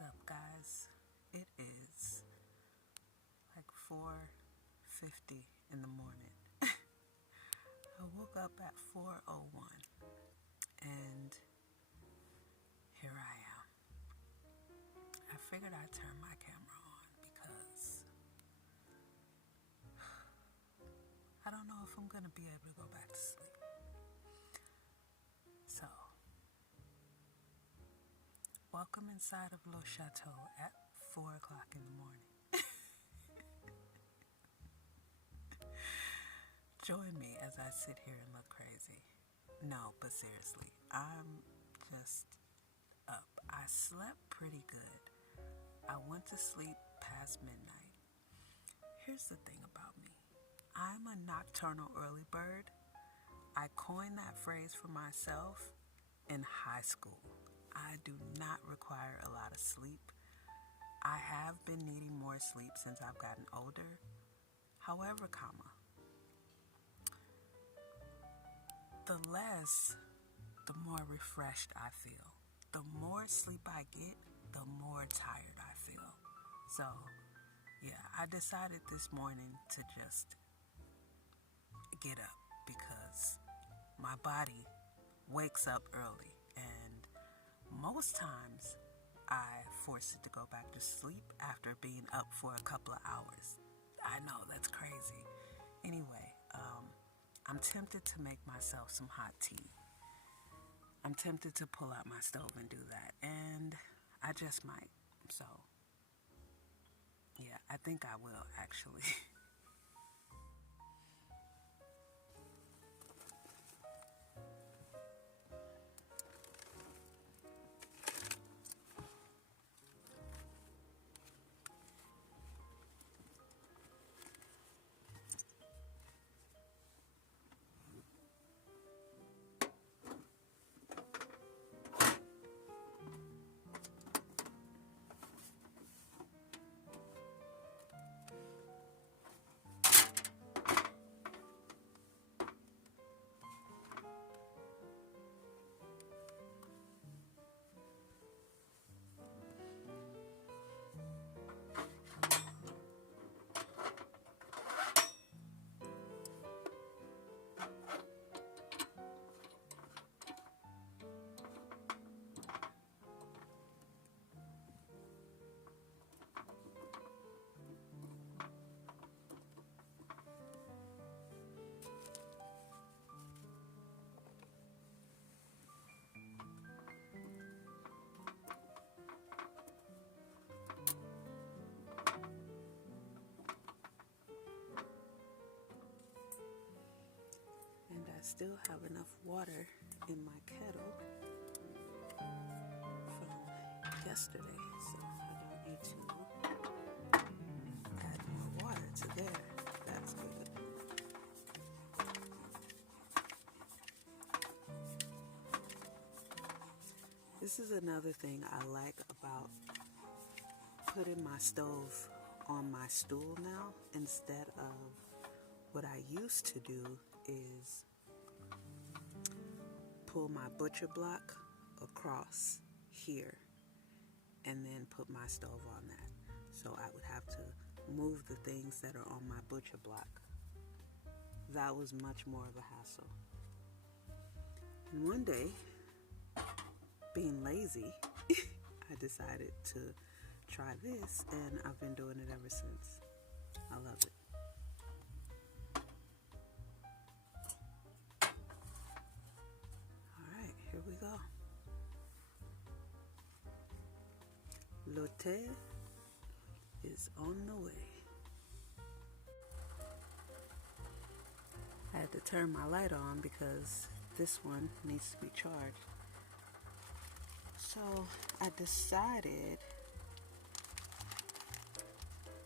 What's up, guys? It is like 4:50 in the morning. I woke up at 4:01 and here I am. I figured I'd turn my camera on because I don't know if I'm going to be able to go back to sleep. So, welcome inside of Le Château at 4 o'clock in the morning. Join me as I sit here and look crazy. No, but seriously, I'm just up. I slept pretty good. I went to sleep past midnight. Here's the thing about me. I'm a nocturnal early bird. I coined that phrase for myself in high school. I do not require a lot of sleep. I have been needing more sleep since I've gotten older. However, the less, the more refreshed I feel. The more sleep I get, the more tired I feel. So, yeah, I decided this morning to just get up because my body wakes up early, and most times I force it to go back to sleep after being up for a couple of hours. I know, that's crazy. Anyway, I'm tempted to make myself some hot tea. I'm tempted to pull out my stove and do that, and I just might. So, yeah, I think I will actually. And I still have enough water in my kettle from yesterday, so I don't need to add more water to there. That's good. This is another thing I like about putting my stove on my stool now instead of what I used to do is pull my butcher block across here and then put my stove on that. So I would have to move the things that are on my butcher block. That was much more of a hassle. And one day, being lazy, I decided to try this, and I've been doing it ever since. I love it. Here we go. Liberté is on the way. I had to turn my light on because this one needs to be charged. So I decided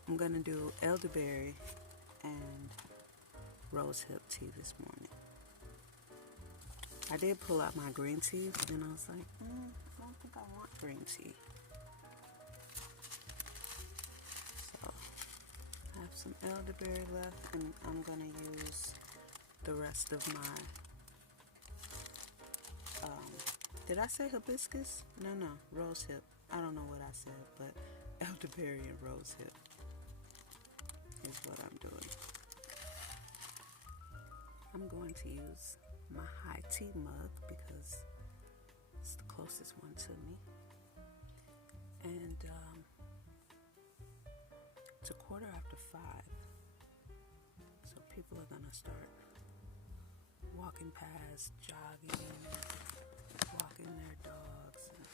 I'm gonna do elderberry and rosehip tea this morning. I did pull out my green tea, and I was like, I don't think I want green tea. So, I have some elderberry left, and I'm going to use the rest of my, did I say hibiscus? No, rosehip. I don't know what I said, but elderberry and rosehip is what I'm doing. I'm going to use my high tea mug because it's the closest one to me. And it's 5:15, so people are gonna start walking past, jogging, walking their dogs, and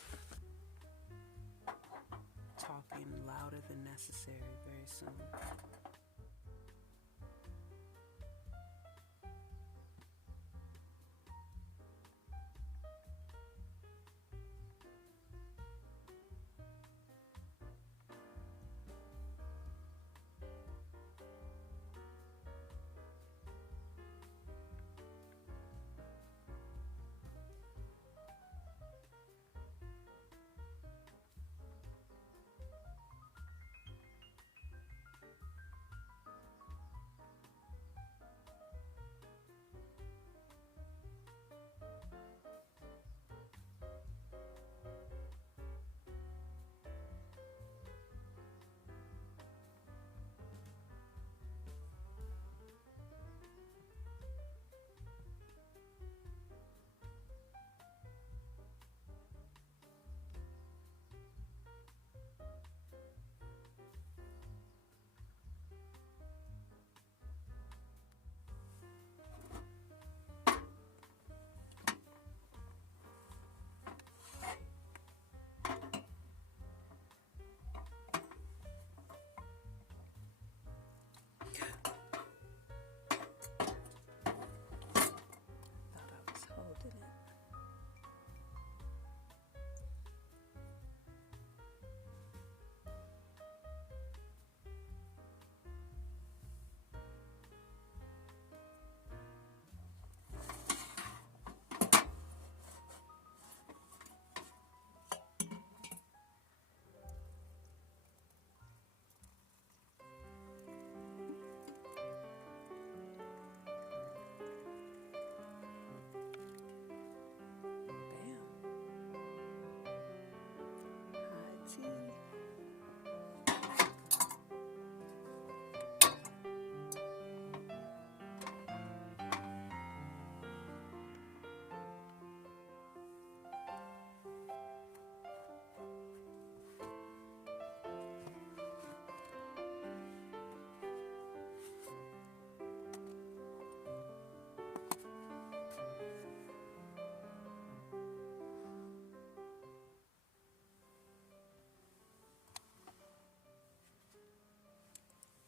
talking louder than necessary very soon.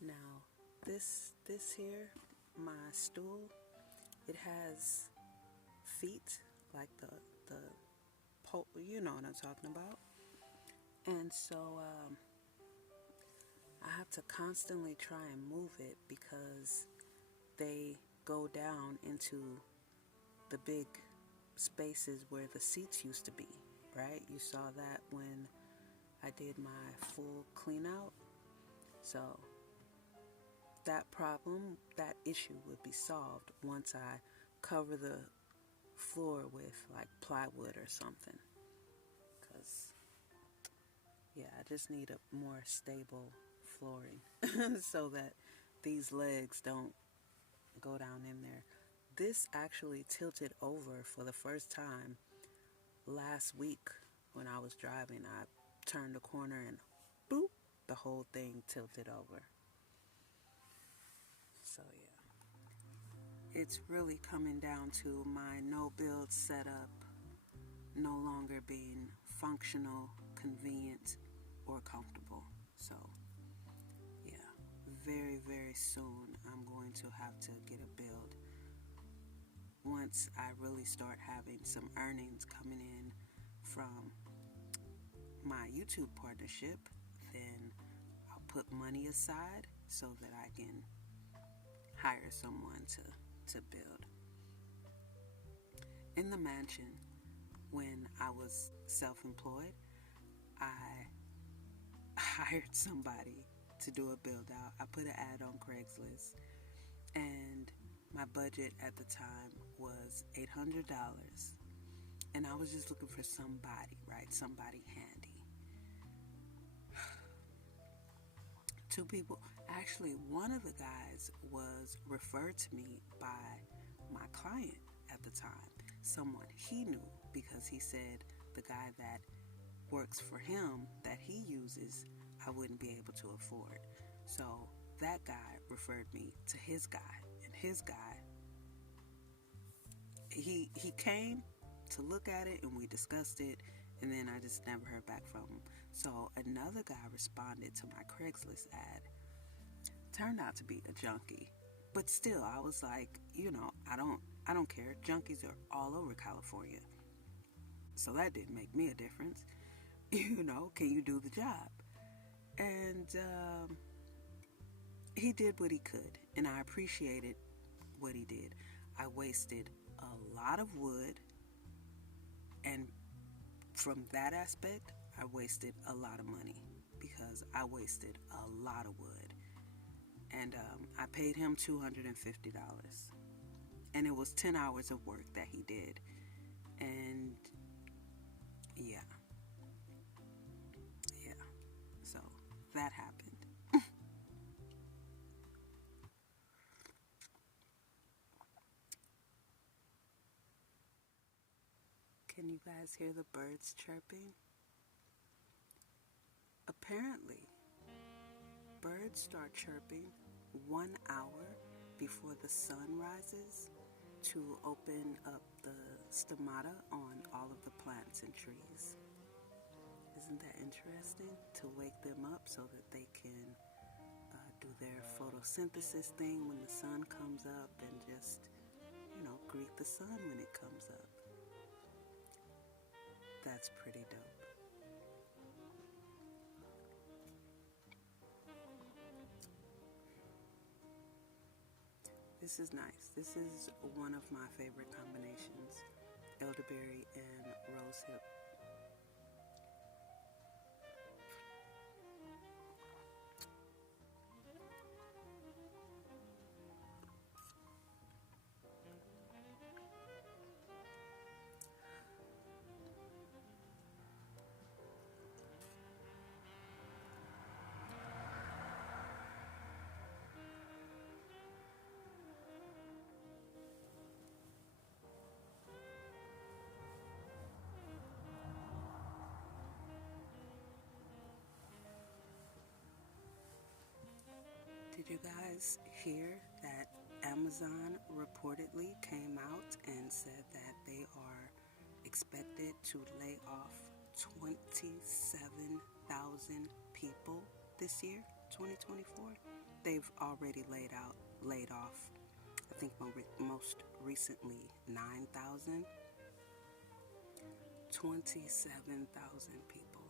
Now, this here, my stool, it has feet, like the pole, you know what I'm talking about. And so I have to constantly try and move it because they go down into the big spaces where the seats used to be, right? You saw that when I did my full clean out. So that problem, that issue would be solved once I cover the floor with like plywood or something. Because, yeah, I just need a more stable flooring so that these legs don't go down in there. This actually tilted over for the first time last week when I was driving. I turned the corner and boop, the whole thing tilted over. So yeah, it's really coming down to my no-build setup no longer being functional, convenient, or comfortable. So yeah, very, very soon I'm going to have to get a build. Once I really start having some earnings coming in from my YouTube partnership, then I'll put money aside so that I can hire someone to build. In the mansion, when I was self-employed, I hired somebody to do a build out. I put an ad on Craigslist, and my budget at the time was $800, and I was just looking for somebody, right? Somebody handy. Two people. Actually, one of the guys was referred to me by my client at the time, someone he knew, because he said the guy that works for him that he uses, I wouldn't be able to afford. So that guy referred me to his guy, and his guy, he came to look at it, and we discussed it, and then I just never heard back from him. So another guy responded to my Craigslist ad. Turned out to be a junkie, but still, I was like, I don't care. Junkies are all over California, so that didn't make me a difference. Can you do the job? And he did what he could, and I appreciated what he did. I wasted a lot of wood, and from that aspect, I wasted a lot of money because I wasted a lot of wood. And I paid him $250. And it was 10 hours of work that he did. And yeah. So that happened. Can you guys hear the birds chirping? Apparently, birds start chirping 1 hour before the sun rises to open up the stomata on all of the plants and trees. Isn't that interesting? To wake them up so that they can do their photosynthesis thing when the sun comes up, and just, greet the sun when it comes up. That's pretty dope. This is nice. This is one of my favorite combinations, elderberry and rosehip. Did you guys hear that Amazon reportedly came out and said that they are expected to lay off 27,000 people this year, 2024? They've already laid off, I think most recently, 9,000. 27,000 people.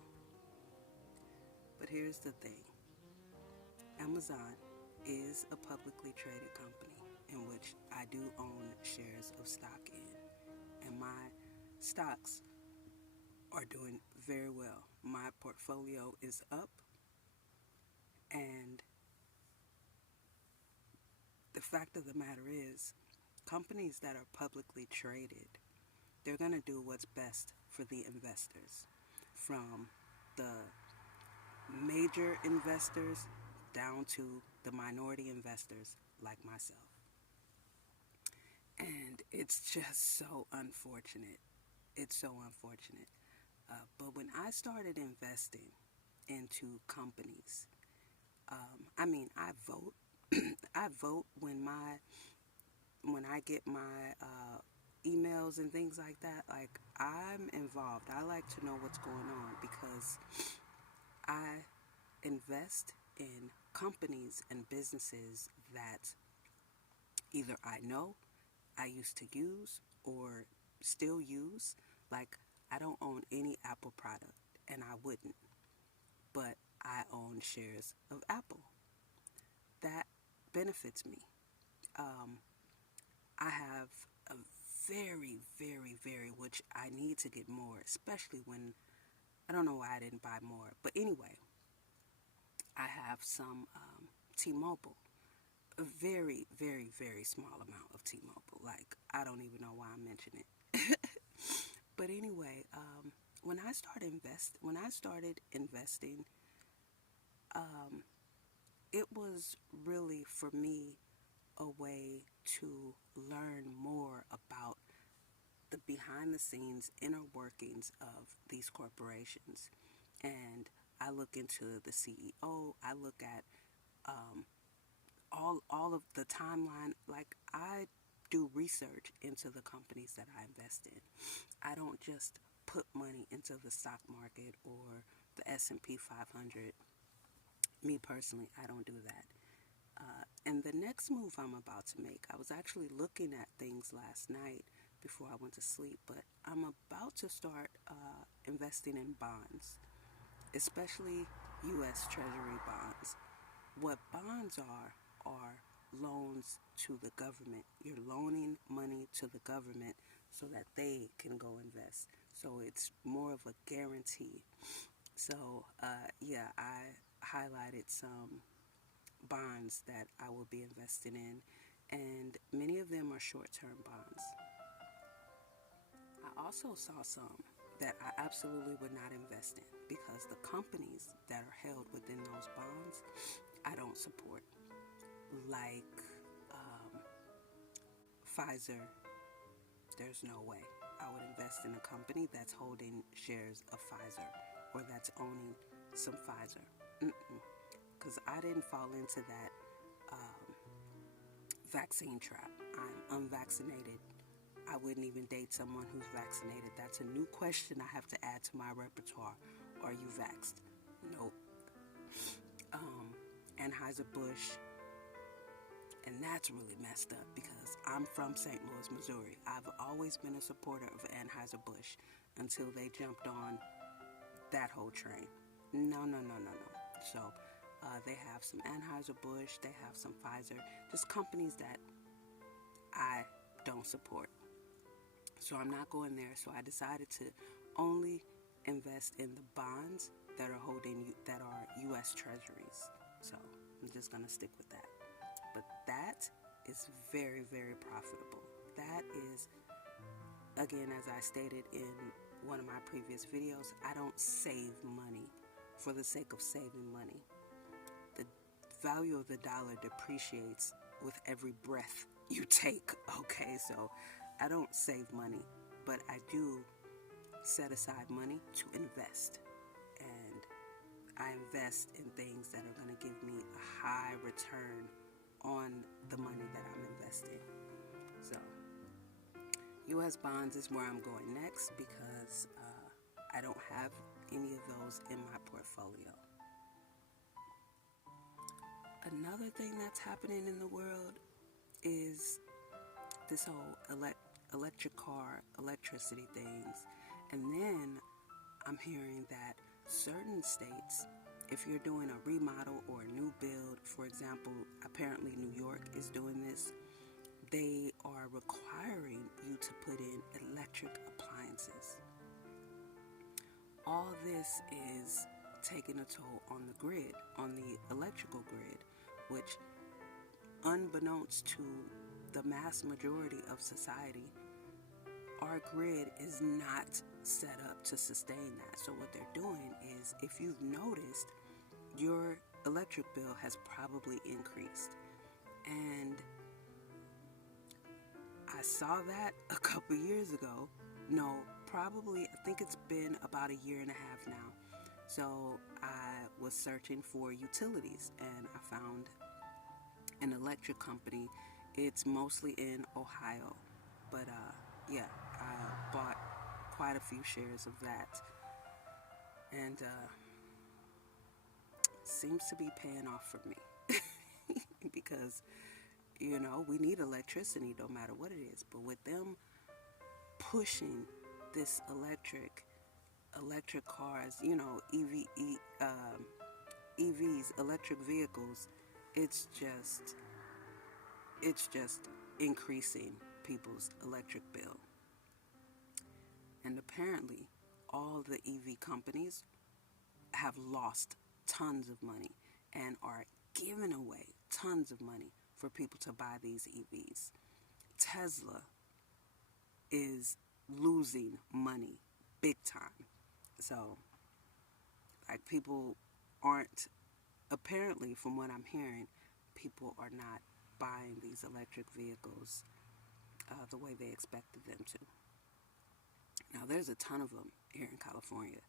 But here's the thing. Amazon is a publicly traded company in which I do own shares of stock in. And my stocks are doing very well. My portfolio is up. And the fact of the matter is, companies that are publicly traded, they're going to do what's best for the investors. From the major investors down to the minority investors like myself. And it's just so unfortunate. It's so unfortunate. But when I started investing into companies, I vote. I vote when I get my emails and things like that. Like, I'm involved. I like to know what's going on because I invest in companies and businesses that either I know, I used to use, or still use. Like, I don't own any Apple product, and I wouldn't, but I own shares of Apple. That benefits me. I have a very, very, very, which I need to get more, especially when, I don't know why I didn't buy more, but anyway, I have some T-Mobile, a very, very, very small amount of T-Mobile. Like, I don't even know why I'm mentioning it. But anyway, when I started investing, it was really, for me, a way to learn more about the behind the scenes inner workings of these corporations. And I look into the CEO, I look at all of the timeline. Like, I do research into the companies that I invest in. I don't just put money into the stock market or the S&P 500. Me personally, I don't do that. And the next move I'm about to make, I was actually looking at things last night before I went to sleep, but I'm about to start investing in bonds, especially U.S. Treasury bonds. What bonds are loans to the government. You're loaning money to the government so that they can go invest. So it's more of a guarantee. So, yeah, I highlighted some bonds that I will be investing in, and many of them are short-term bonds. I also saw some that I absolutely would not invest in because the companies that are held within those bonds, I don't support. Like Pfizer, there's no way I would invest in a company that's holding shares of Pfizer or that's owning some Pfizer. Because I didn't fall into that vaccine trap. I'm unvaccinated. I wouldn't even date someone who's vaccinated. That's a new question I have to add to my repertoire. Are you vaxxed? Nope. Anheuser-Busch. And that's really messed up because I'm from St. Louis, Missouri. I've always been a supporter of Anheuser-Busch until they jumped on that whole train. No. So they have some Anheuser-Busch, they have some Pfizer, just companies that I don't support. So I'm not going there. So I decided to only invest in the bonds that are U.S. Treasuries. So I'm just going to stick with that. But that is very, very profitable. That is, again, as I stated in one of my previous videos, I don't save money for the sake of saving money. The value of the dollar depreciates with every breath you take, okay? So I don't save money, but I do set aside money to invest. And I invest in things that are going to give me a high return on the money that I'm investing. So U.S. bonds is where I'm going next because I don't have any of those in my portfolio. Another thing that's happening in the world is this whole electric car, electricity things. And then I'm hearing that certain states, if you're doing a remodel or a new build, for example, apparently New York is doing this, they are requiring you to put in electric appliances. All this is taking a toll on the grid, on the electrical grid, which, unbeknownst to the mass majority of society, our grid is not set up to sustain that. So what they're doing is, if you've noticed, your electric bill has probably increased. And I saw that a couple years ago. No, probably, I think it's been about a year and a half now. So I was searching for utilities and I found an electric company. It's mostly in Ohio, but yeah, I bought quite a few shares of that, and seems to be paying off for me because, you know, we need electricity no matter what it is. But with them pushing this electric cars, you know, EVs, electric vehicles, it's just increasing people's electric bill. And apparently all the EV companies have lost tons of money and are giving away tons of money for people to buy these EVs. Tesla is losing money big time. So, like, people aren't apparently, from what I'm hearing, people are not buying these electric vehicles the way they expected them to. Now, there's a ton of them here in California,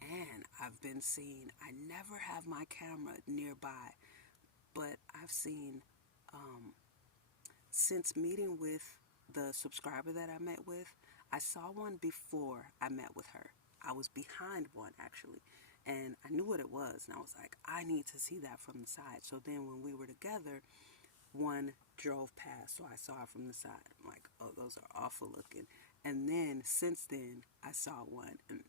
and I've been seeing, I never have my camera nearby, but I've seen, since meeting with the subscriber that I met with, I saw one before I met with her. I was behind one, actually, and I knew what it was, and I was like, I need to see that from the side. So then when we were together, one drove past, so I saw it from the side. I'm like, oh, those are awful looking. And then, since then, I saw one, and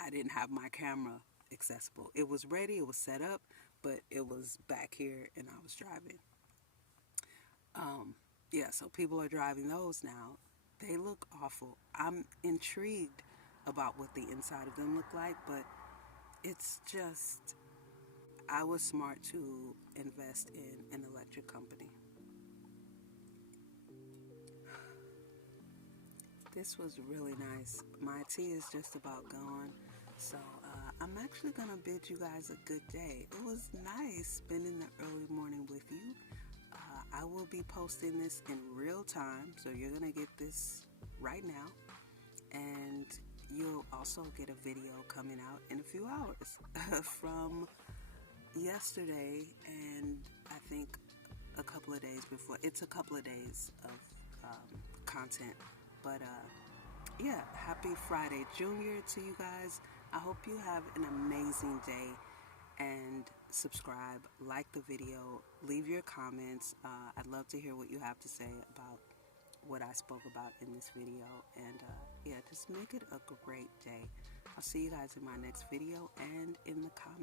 I didn't have my camera accessible. It was ready, it was set up, but it was back here, and I was driving. Yeah, so people are driving those now. They look awful. I'm intrigued about what the inside of them look like, but it's just, I was smart to invest in an electric company. This was really nice. My tea is just about gone, so I'm actually going to bid you guys a good day. It was nice spending the early morning with you. I will be posting this in real time, so you're going to get this right now, and you'll also get a video coming out in a few hours from yesterday, and I think a couple of days before. It's a couple of days of content, but yeah, happy Friday Junior to you guys. I hope you have an amazing day, and subscribe, like the video, leave your comments. I'd love to hear what you have to say about what I spoke about in this video, and yeah, just make it a great day. I'll see you guys in my next video and in the comments.